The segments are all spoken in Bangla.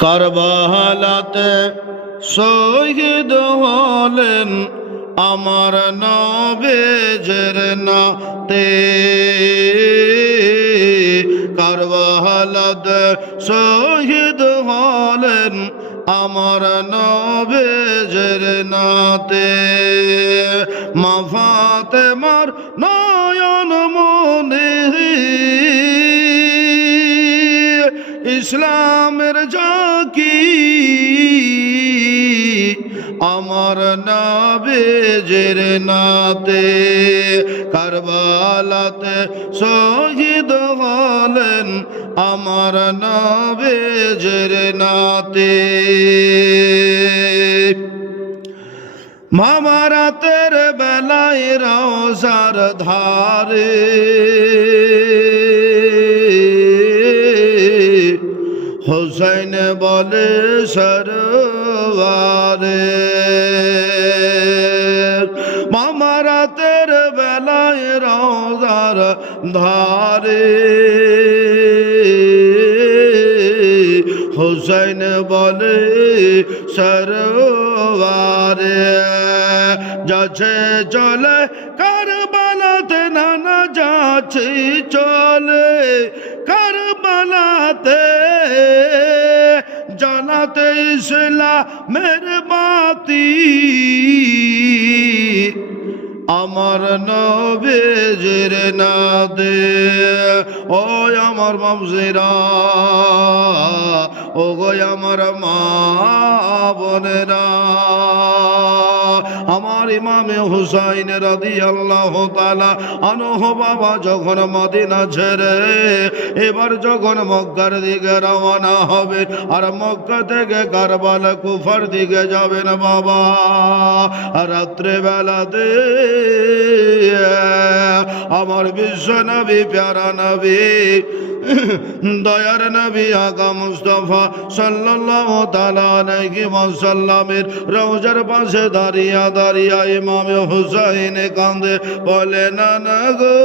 কারবালাতে শহীদ হলেন আমার নবেজের নাতে। কারবালাতে শহীদ হলেন আমার নবেজের নাতে। মাফাতে মার ইসলামের জাকি আমার নাবেজের নাতে কারবালাতে শহীদ হলেন আমার নাবেজের নাতে। মামারাতের বেলায় রওজার ধারে হোসেন বলে সরবারে মামারাতের বেলায় রওজার ধারে হোসেন বলে সরবারে যাচ্ছে চলে কারবালাতে নানা যাচ্ছে চলে কারবালাতে জানাতে ইসলামের বাতি। আমার নবেজের না দে ও আমার মামজিরা, ও গো আমার মা বোনেরা, আমার ইমামে হুসাইন রাদি আল্লাহ তালা আনহ বাবা যখন মদিনা ছেড়ে, এবার যখন মক্কার দিকে রওনা হবে, আর মক্কা থেকে কারবাল কুফার দিকে যাবেন বাবা রাত্রে বেলাতে আমার বিশ্ব নবী প্যারা নবী দয়ার নবী আকা মুস্তফা সাল্লাল্লাহু তাআলা আলাইহি ওয়াসাল্লামের রওজার পাশে দাঁড়িয়ে দাঁড়িয়ে ইমাম হুসাইন কান্দে বলে, না না গো,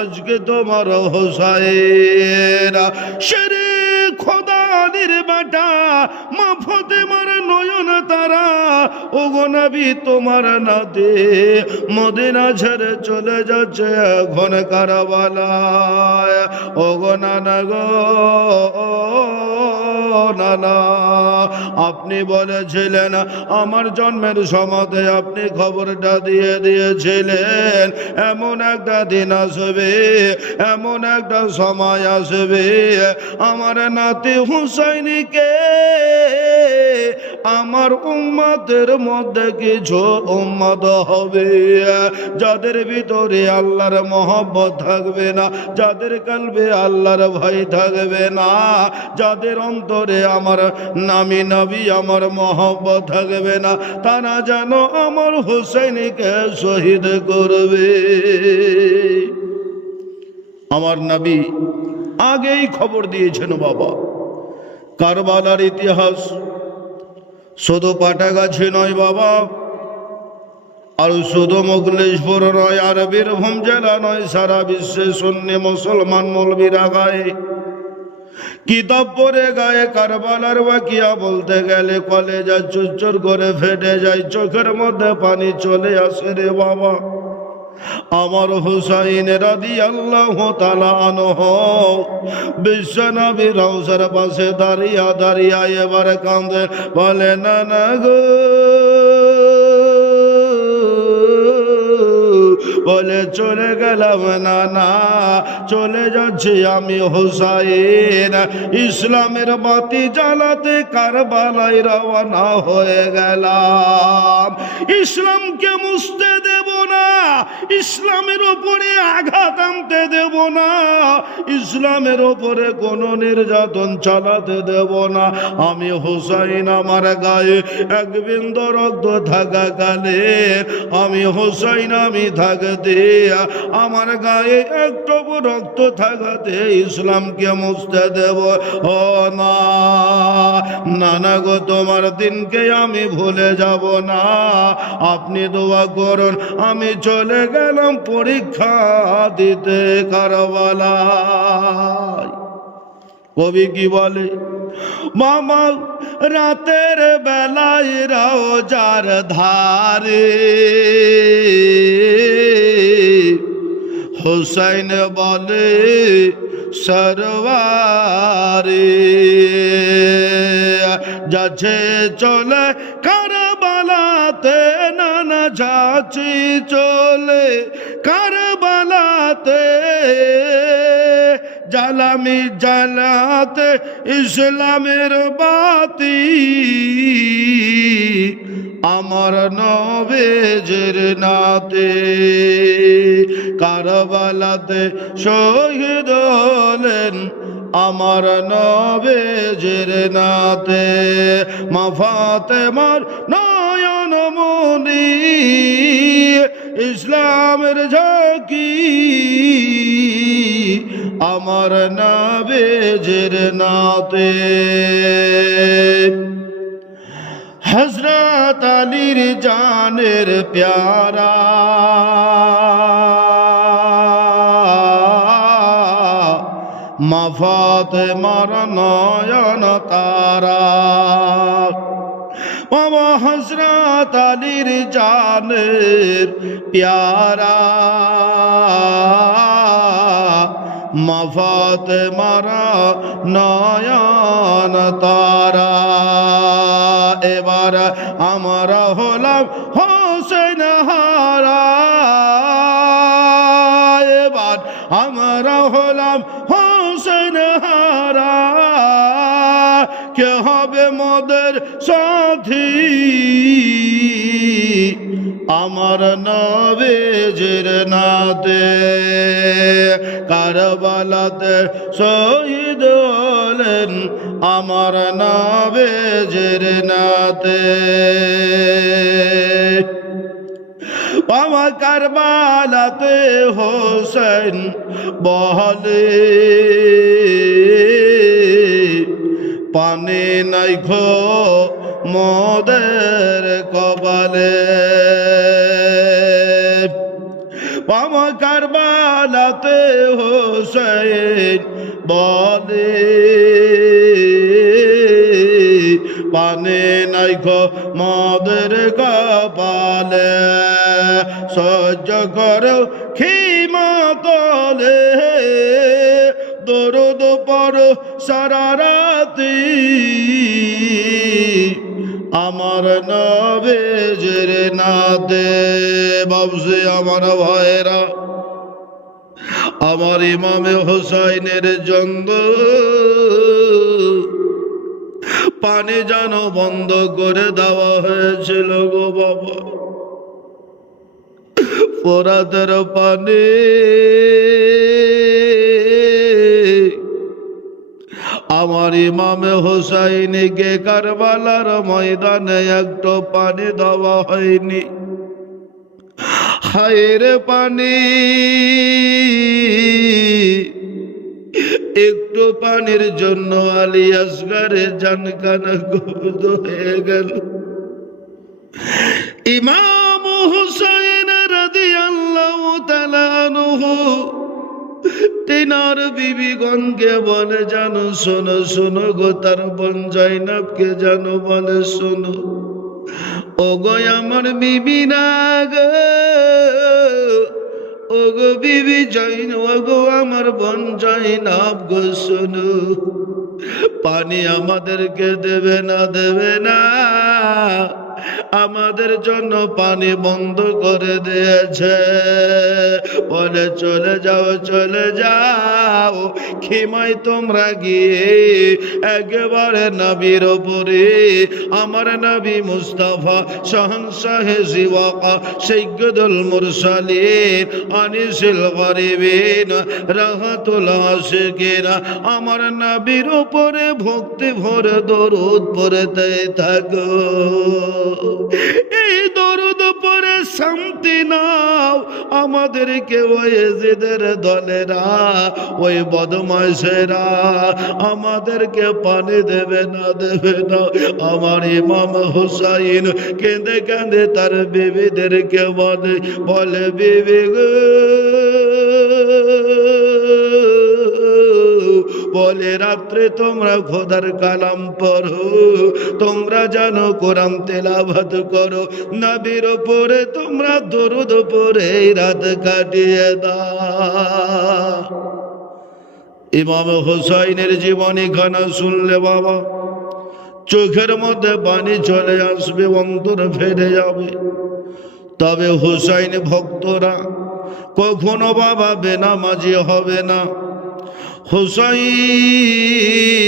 আজকে তোমার হোসাইরা সেরে খোদানির বেটা মা ফতেমার নয়ন তারা ও গো নবী, তোমার নাতে মদিনা ছেড়ে চলে যাচ্ছে এখন কারাবালায় ও গো নানা, আপনি বলেছিলেন, আমার জন্মের সমাধে আপনি খবরটা দিয়ে দিয়েছিলেন। এমন একটা দিন আসবে, এমন একটা সময় আসবে। আমার নাতি হুসাইনিকে আমার উম্মতের মধ্যে কিছু উম্মত হবে। যাদের ভিতরে আল্লাহর মহব্বত থাকবে না, যাদের কালবে আল্লাহর ভয় থাকবে না, যাদের অন্তরে আমার নামি নবী, আমার মহব্বত থাকবে না, তারা যেন আমার হুসাইনকে শহীদ করবে। আমার নবী আগেই খবর দিয়েছেন বাবা, কারবালার ইতিহাস শুধু পাটা গাছে নয় বাবা। আর শুধু মোগলেশপুর নয়, আর বীরভূম জেলা নয়, সারা বিশ্বে শূন্য মুসলমান মৌলবীরা গায়ে। কিতাব পরে গায়ে কারবালার বাকিয়া বলতে গেলে কলেজা চুরচুর করে ফেটে যায়, চোখের মধ্যে পানি চলে আসে রে বাবা। আমার হুসাইন রাদি আল্লাহ তালা আনহ বিশ্বনবী রৌসার পাশে দাঁড়িয়া দাঁড়িয়া এবার কান্দে বলে, না না গো। বলে, চলে গেলাম, না না। চলে যাচ্ছি আমি হুসাইন। ইসলামের বাতি জ্বালাতে কারবালাই রওনা হয়ে গেলাম। ইসলামকে মুছতে দেব না। ইসলামের ওপরে আঘাত আনতে দেব না। ইসলামের ওপরে কোনো নির্যাতন চালাতে দেব না। আমি হুসাইন, আমার গায়ে এক বিন্দু রক্ত থাকা কালে আমি হুসাইন, আমি থাকতে থাকতে আমার গায়ে একটু রক্ত থাকাতে ইসলামকে মুছতে দেব। ও না না গো, তোমার দিনকে আমি ভুলে যাব না। আপনি দোয়া করুন, আমি চলে গেলাম পরীক্ষা দিতে কারবালায়। কবি কি বলে? মামা রাতের বেলায় রাও যার ধারে। হোসাইন বলে সরবারে যাচ্ছে চলে কারবালাতে নানা যাচ্ছি চলে কারবালাতে জালামি জালাতে ইসলামের বাতি। আমার নবেজের নাতে কারবালাতে শহীদ হলেন আমার নবেজের নাতে। মাফাতে মার নয়ন মনি ইসলামের ঝাঁকি। আমার নবেজের নাতে। হজরত আলীর জানের প্যারা। মাফাত মার নয়ন তারা। বাবা হজরত আলীর জানের প্যারা। মফত মারা নয়ন তারা। এবার আমরা হলাম হোসেন হারা। এবার আমরা হলাম হোসেন হারা। কে হবে মোদের সাথী? আমার নবেজের নাতে কারবালাতে শহীদ হলেন আমার নবেজের নাতে। বাবা কারবালাতে হোসেন বহলে পানে নাই খো মদের কবালে কারবালাতে হোসেন বলে পানে নাই খো মদের কপালে, সহ্য করো খিমতলে দরদ পর সারা রাতি আমার নবেজের নাতে। বাবসে আমার ভয়েরা আমার ইমামে হোসাইনের জন্দ পানি যেন বন্ধ করে দেওয়া হয়েছিল গো বাবা। ফোরাতের পানি। আমার ইমামে হোসাইনিকে কারবালার ময়দানে একটু পানি দেওয়া হয়নি। হায়ের পানি। একটু পানির জন্য আলী আসগারে জানকানা গোদ হয়ে গেল। ইমাম হুসাইন রাদিয়াল্লাহু তাআলা আনহু তিনার বিবিগণকে বলে, জানো, শোনো শোনো গো তার বোন জৈনবকে জানো, বলে, শোনো। ও গো আমার বিবি না গো। ও গো বিবি জৈন ও গো আমার বোন জৈন গো শুনু। পানি আমাদেরকে দেবে না দেবে না। আমাদের জন্য পানি বন্ধ করে দিয়েছে। বলে, চলে যাও চলে যাও। খিমাই তোমরা গিয়ে একেবারে নবীর ওপরে আমার নবী মুস্তাফা শাহন শাহে জিওয়াকা সৈয়দুল মুরসালিন, আনিসুল গরিবিন রাহাতুল আশিকিন, আমার নবীর উপরে ভক্তি ভরে দরুদ পড়তে থাকো। এই দরদ পরে শান্তি নাও। আমাদেরকে ওই এজিদের দলেরা, ওই বদমাইশেরা আমাদেরকে পানি দেবে না দেবে না। আমার ইমাম হুসাইন কেঁদে কেঁদে তার বিবিদেরকে বলে বলে, বিবি গো বলে, রাত্রে তোমরা খোদার কালাম পড়ো। তোমরা জানো কোরআন তেলাভাত করো। নবীর ওপরে তোমরা দরুদ পরে রাত কাটিয়ে দাও। ইমাম হোসাইনের জীবনী গানা শুনলে বাবা, চোখের মধ্যে পানি চলে আসবে, অন্তর ফেরে যাবে। তবে হুসাইন ভক্তরা, কখনো বাবা বেনামাজি হবে না। হুসাইন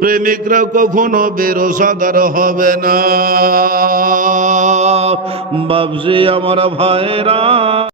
প্রেমিকরা কখনো বেরোসাদার হবে না। বাবজি আমার ভাইরা।